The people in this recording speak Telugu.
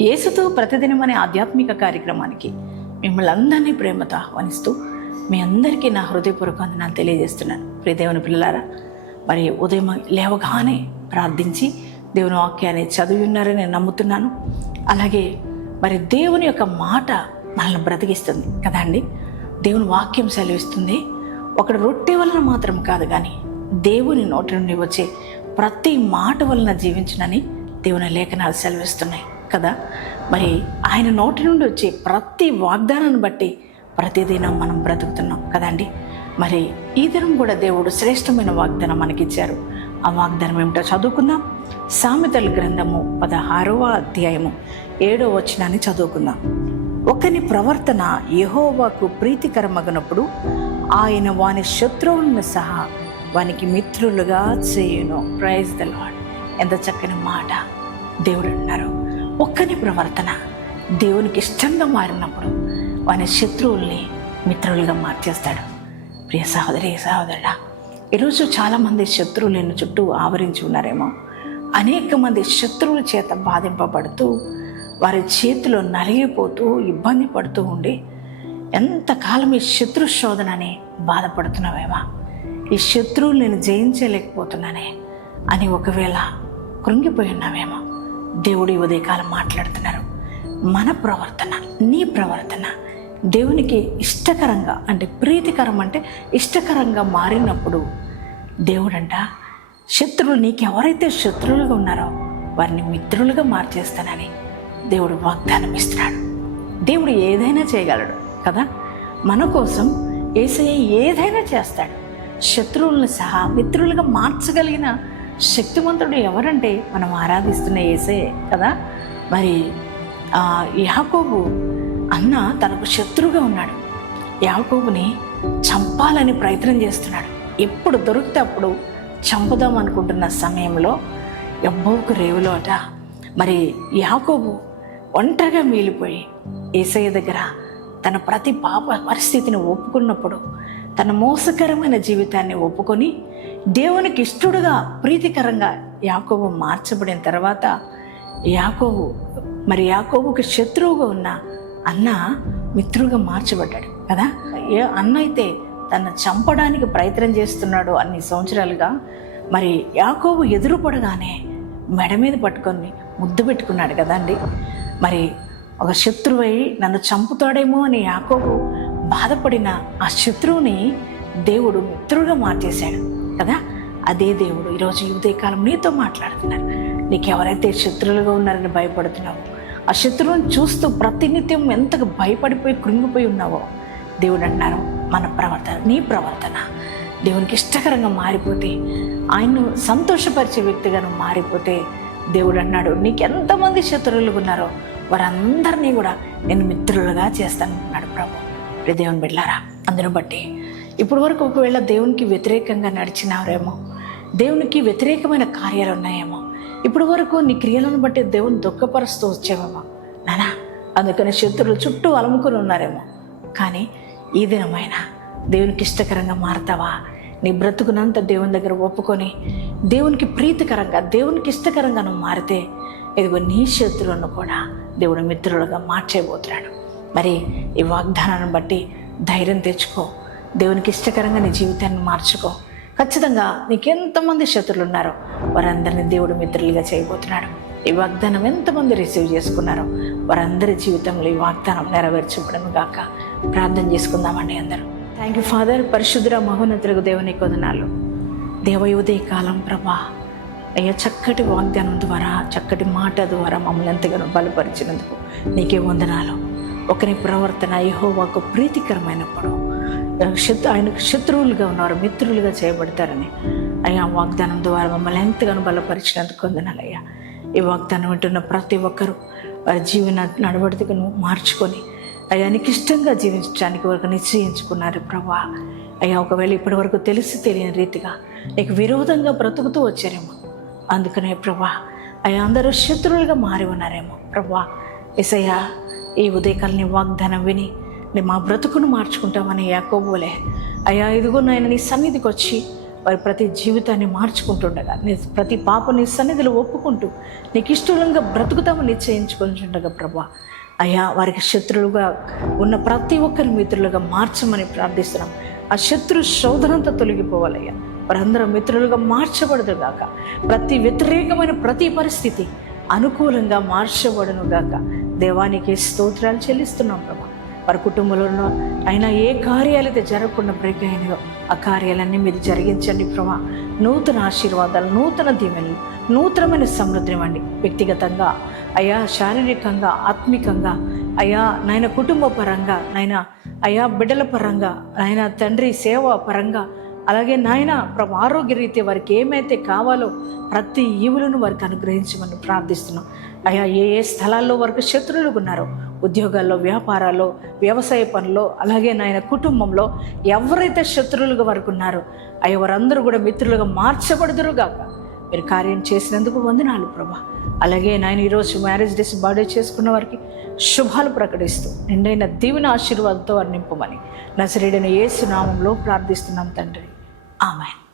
యేసుతో ప్రతిదినం అనే ఆధ్యాత్మిక కార్యక్రమానికి మిమ్మల్ని అందరినీ ప్రేమతో ఆహ్వానిస్తూ మీ అందరికీ నా హృదయపూర్వక వందనాలు తెలియజేస్తున్నాను. ప్రియదేవుని పిల్లలారా మరి ఉదయం లేవగానే ప్రార్థించి దేవుని వాక్యాన్ని చదివి ఉన్నారని నేను నమ్ముతున్నాను. అలాగే మరి దేవుని యొక్క మాట మనల్ని బ్రతికిస్తుంది కదా అండి? దేవుని వాక్యం సెలవిస్తుంది ఒకడు రొట్టె వలన మాత్రం కాదు కానీ దేవుని నోటి నుండి వచ్చే ప్రతి మాట వలన జీవించునని దేవుని లేఖనాలు సెలవిస్తున్నాయి. కదా? మరి ఆయన నోటి నుండి వచ్చే ప్రతి వాగ్దానాన్ని బట్టి ప్రతిదినం మనం బ్రతుకుతున్నాం కదండి మరి ఈ దినం కూడా దేవుడు శ్రేష్టమైన వాగ్దానం మనకిచ్చారు. ఆ వాగ్దానం ఏమిటో చదువుకుందాం. సామెతల గ్రంథము పదహారవ అధ్యాయము ఏడో వచనాన్ని చదువుకుందాం. ఒకని ప్రవర్తన యహోవాకు ప్రీతికరమగినప్పుడు ఆయన వాని శత్రువులను సహా వానికి మిత్రులుగా చేయును. ప్రైజ్ ద లాడ్ ఎంత చక్కని మాట. దేవుడు అన్నారు. ఒక్కని ప్రవర్తన. దేవునికి ఇష్టంగా మారినప్పుడు వాని శత్రువుల్ని మిత్రులుగా మార్చేస్తాడు. ప్రియ సహోదరి సహోదరుడా ఈరోజు చాలామంది శత్రువులు చుట్టూ ఆవరించి ఉన్నారేమో. అనేక మంది శత్రువుల చేత బాధింపబడుతూ వారి చేతిలో నలిగిపోతూ ఇబ్బంది పడుతూ ఉండి ఎంతకాలం ఈ శత్రు శోధనని బాధపడుతున్నావేమా? ఈ శత్రువులు నేను జయించలేకపోతున్నానే అని ఒకవేళ కృంగిపోయి ఉన్నావేమో. దేవుడి ఉదయకాలం మాట్లాడుతున్నారు. మన ప్రవర్తన నీ ప్రవర్తన దేవునికి ఇష్టకరంగా అంటే ప్రీతికరం అంటే ఇష్టకరంగా మారినప్పుడు దేవుడంట శత్రువులు నీకు ఎవరైతే శత్రువులుగా ఉన్నారో వారిని మిత్రులుగా మార్చేస్తానని దేవుడు వాగ్దానం ఇస్తున్నాడు. దేవుడు ఏదైనా చేయగలడు కదా? మన కోసం ఏసయ్య ఏదైనా చేస్తాడు. శత్రువులను సహా మిత్రులుగా మార్చగలిగిన శక్తివంతుడు ఎవరంటే మనం ఆరాధిస్తున్న ఏసే కదా? మరి యాకోబు అన్న తనకు శత్రువుగా ఉన్నాడు. యాకోబుని చంపాలని ప్రయత్నం చేస్తున్నాడు. ఎప్పుడు దొరికితే అప్పుడు చంపుదాం అనుకుంటున్న సమయంలో ఎబ్బోకు రేవులోట మరి యాకోబు ఒంటరిగా మిగిలిపోయి ఏసయ్య దగ్గర తన ప్రతి పాప పరిస్థితిని ఒప్పుకున్నప్పుడు తన మోసకరమైన జీవితాన్ని ఒప్పుకొని దేవునికి ఇష్టడుగా ప్రీతికరంగా యాకోబు మార్చబడిన తర్వాత యాకోబు మరి యాకోబుకి శత్రువుగా ఉన్న అన్న మిత్రుగా మార్చబడ్డాడు కదా? ఏ అన్న అయితే తను చంపడానికి ప్రయత్నం చేస్తున్నాడు అన్ని సంవత్సరాలుగా మరి యాకోబు ఎదురుపడగానే మెడ మీద పట్టుకొని ముద్దు పెట్టుకున్నాడు కదండి? మరి ఒక శత్రువై నన్ను చంపుతాడేమో అని యాకోబు బాధపడిన ఆ శత్రువుని దేవుడు మిత్రుడుగా మార్చేశాడు. కదా? అదే దేవుడు ఈరోజు ఈ ఉదయకాలం నీతో మాట్లాడుతున్నారు. నీకు ఎవరైతే శత్రువులుగా ఉన్నారని భయపడుతున్నావో ఆ శత్రువుని చూస్తూ ప్రతినిత్యం ఎంతగా భయపడిపోయి కృంగిపోయి ఉన్నావో దేవుడు అంటున్నారు మన ప్రవర్తన నీ ప్రవర్తన దేవునికి ఇష్టకరంగా మారిపోతే ఆయన్ను సంతోషపరిచే వ్యక్తిగా మారిపోతే దేవుడు అన్నాడు నీకు ఎంతమంది శత్రువులు ఉన్నారో వారందరినీ కూడా నేను మిత్రులుగా చేస్తాను అన్నాడు ప్రభు. ప్రియ దేవుని బిడ్డారా అందును బట్టి ఇప్పుడు వరకు ఒకవేళ దేవునికి వ్యతిరేకంగా నడిచినారేమో దేవునికి వ్యతిరేకమైన కార్యాలు ఉన్నాయేమో ఇప్పుడు వరకు నీ క్రియలను బట్టి దేవుని దుఃఖపరుస్తూ వచ్చేవేమో నానా అందుకని శత్రువులు చుట్టూ అలముకుని ఉన్నారేమో. కానీ ఈ దినమైన దేవునికి ఇష్టకరంగా మారతావా? నీ బ్రతుకునంత దేవుని దగ్గర ఒప్పుకొని దేవునికి ప్రీతికరంగా దేవునికి ఇష్టకరంగా నువ్వు మారితే ఇదిగో నీ శత్రువులను కూడా దేవుడు మిత్రులుగా మార్చేయబోతున్నాడు. మరి ఈ వాగ్దానాన్ని బట్టి ధైర్యం తెచ్చుకో. దేవునికి ఇష్టకరంగా నీ జీవితాన్ని మార్చుకో. ఖచ్చితంగా నీకెంతమంది శత్రులు ఉన్నారో వారందరినీ దేవుడు మిత్రులుగా చేయబోతున్నాడు. ఈ వాగ్దానం ఎంతమంది రిసీవ్ చేసుకున్నారో వారందరి జీవితంలో ఈ వాగ్దానం నెరవేర్చబడను గాక ప్రార్థన చేసుకుందామండి అందరూ. థ్యాంక్ యూ ఫాదర్ పరిశుద్ధుర మహోన్నతులకు దేవుని కొదనాలు. దేవయోదయ కాలం ప్రభా. అయ్యా చక్కటి వాగ్దానం ద్వారా చక్కటి మాట ద్వారా మమ్మల్ని ఎంతగానో బలపరిచినందుకు నీకే వందనాలు. ఒకరి ప్రవర్తన యెహోవాకు ప్రీతికరమైనప్పుడు ఆయనకు శత్రువులుగా ఉన్నారు మిత్రులుగా చేయబడతారని. అయ్యా వాగ్దానం ద్వారా మమ్మల్ని ఎంతగానో బలపరిచినందుకు వందనాలయ్యా. ఈ వాగ్దానం వింటున్న ప్రతి ఒక్కరూ వారి జీవన నడవడికను మార్చుకొని అయ్యా ఇష్టంగా జీవించడానికి వరకు నిశ్చయించుకున్నారు ప్రభా. అయ్యా ఒకవేళ ఇప్పటి వరకు తెలిసి తెలియని రీతిగా నీకు విరోధంగా బ్రతుకుతూ వచ్చారేమో. అందుకనే ప్రభా అయ్యా అందరూ శత్రువులుగా మారి ఉన్నారేమో. ప్రభా ఎసయ్యా ఈ ఉదయకాలని వాగ్దానం విని నీ మా బ్రతుకును మార్చుకుంటామని యాకోబోలే అయ్యా ఇదిగో నాయన నీ సన్నిధికి వచ్చి వారి ప్రతి జీవితాన్ని మార్చుకుంటుండగా నీ ప్రతి పాప నీ సన్నిధిలో ఒప్పుకుంటూ నీకు ఇష్టంగా బ్రతుకుతామని నిశ్చయించుకుంటుండగా ప్రభా. అయ్యా వారికి శత్రులుగా ఉన్న ప్రతి ఒక్కరి మిత్రులుగా మార్చమని ప్రార్థిస్తున్నాం. ఆ శత్రు శోధనంతా తొలగిపోవాలయ్యా. వారందరూ మిత్రులుగా మార్చబడదు గాక. ప్రతి వ్యతిరేకమైన ప్రతి పరిస్థితి అనుకూలంగా మార్చబడును గాక. దేవానికి స్తోత్రాలు చెల్లిస్తున్నాం ప్రభా. వారి కుటుంబంలో అయినా ఏ కార్యాలైతే జరగకుండా బ్రేక్ అయినాయో ఆ కార్యాలన్నీ మీరు జరిగించండి ప్రభా. నూతన ఆశీర్వాదాలు నూతన దీవెనలు నూతనమైన సమృద్ధిని ఇవ్వండి. వ్యక్తిగతంగా అయా శారీరకంగా ఆత్మికంగా అయా నాయన కుటుంబ పరంగా నాయన అయా బిడ్డల పరంగా నాయన తండ్రి సేవ పరంగా అలాగే నాయన ప్రభు ఆరోగ్య రీతి వారికి ఏమైతే కావాలో ప్రతి ఈవులను వారికి అనుగ్రహించమని ప్రార్థిస్తున్నాం. అయ్యా ఏ ఏ స్థలాల్లో వారికి శత్రువులు ఉన్నారో ఉద్యోగాల్లో వ్యాపారాల్లో వ్యవసాయ పనుల్లో అలాగే నాయన కుటుంబంలో ఎవరైతే శత్రువులుగా వారికి ఉన్నారో అయ్యా వారందరూ కూడా మిత్రులుగా మార్చబడుదురుగాక మీరు కార్యం చేసినందుకు వందనాలు ప్రభా. అలాగే నాయన ఈరోజు మ్యారేజ్ డేస్ బర్త్డే చేసుకున్న వారికి శుభాలు ప్రకటిస్తూ నిండైన దీవెన ఆశీర్వాదంతో వారు నింపమని. నసరేడైన యేసు నామంలో ప్రార్థిస్తున్నాం తండ్రి. Amen.